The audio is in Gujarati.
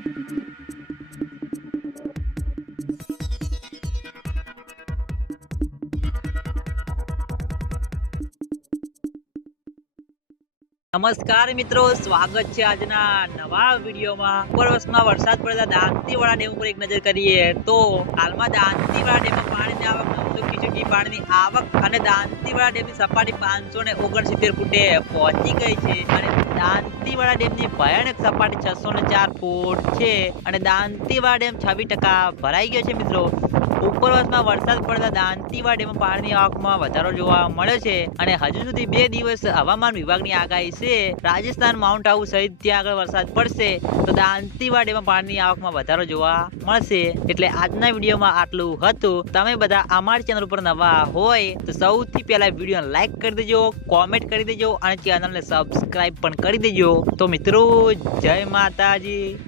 નમસ્કાર મિત્રો, સ્વાગત છે આજના નવા વિડીયોમાં. ઉપર વર્ષમાં વરસાદ પડતા દાંતીવાડા ડેમ ઉપર એક નજર કરીએ તો હાલમાં દાંતીવાડા ડેમમાં પાણીની આવક નવસો ક્યુસેકની પાણીની આવક અને દાંતીવાડા ડેમની સપાટી પાંચસો ને ઓગણસિત્તેર ફૂટે પહોંચી ગઈ છે. અને દાંતીવાડા ડેમની ભયાનક સપાટી છસો ને ચાર ફૂટ છે અને દાંતીવાડા ડેમ છવ્વીસ ટકા ભરાઈ ગયો છે મિત્રો. ઉપરવાસમાં વરસાદ પડતા દાંતીવાડા ડેમમાં પાણીની આવકમાં વધારો જોવા મળ્યો છે અને હજુ સુધી બે દિવસ હવામાન વિભાગની આગાહી છે. રાજસ્થાન માઉન્ટ આબુ સહિત ત્યાં આગળ વરસાદ પડશે તો દાંતીવાડા ડેમમાં પાણીની આવકમાં વધારો જોવા મળશે. એટલે આજના વિડીયોમાં આટલું હતું. તમે બધા અમારી ચેનલ ઉપર નવા હોય તો સૌથી પહેલા વીડિયો લાઈક કરી દેજો કોમેન્ટ કરી દેજો અને ચેનલને સબસ્ક્રાઈબ પણ કરી દેજો. તો મિત્રો જય માતાજી.